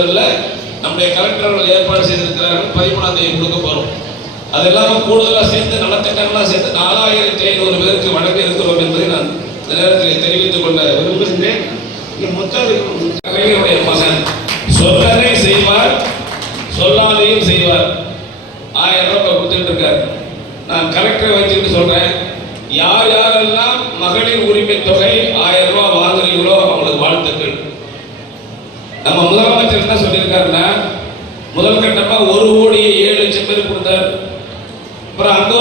வீடுகளில் நம்முடைய கலெக்டர்கள் ஏற்பாடு செய்திருக்கிறார்கள். 13ஆம் தேதி கொடுக்க போகிறோம். அது இல்லாமல் கூடுதலாக சேர்த்து நலத்திட்டங்களாக சேர்த்து 4500 பேருக்கு வழங்க இருக்கிறோம் என்பதை நான் இந்த நேரத்தில் தெரிவித்துக் கொள்ள விரும்புகின்றேன். கலைஞருடைய மகன் சொல்லதை செய்வார், சொல்லாதையும் செய்வார். 1000 ரூபாய் கொடுத்துட்டு இருக்காரு. நான் கலெக்டரை வச்சுக்கிட்டு சொல்றேன், யார் யாரெல்லாம் மகளிர் உரிமை தொகை 1000 ரூபாய் வாங்குறீங்களோ அவங்களுக்கு வாழ்த்துக்கள். நம்ம முதலமைச்சர் என்ன சொல்லியிருக்காருன்னா, முதல் கட்டமா 1,07,00,000 பேர் கொடுத்தார். அப்புறம் அங்க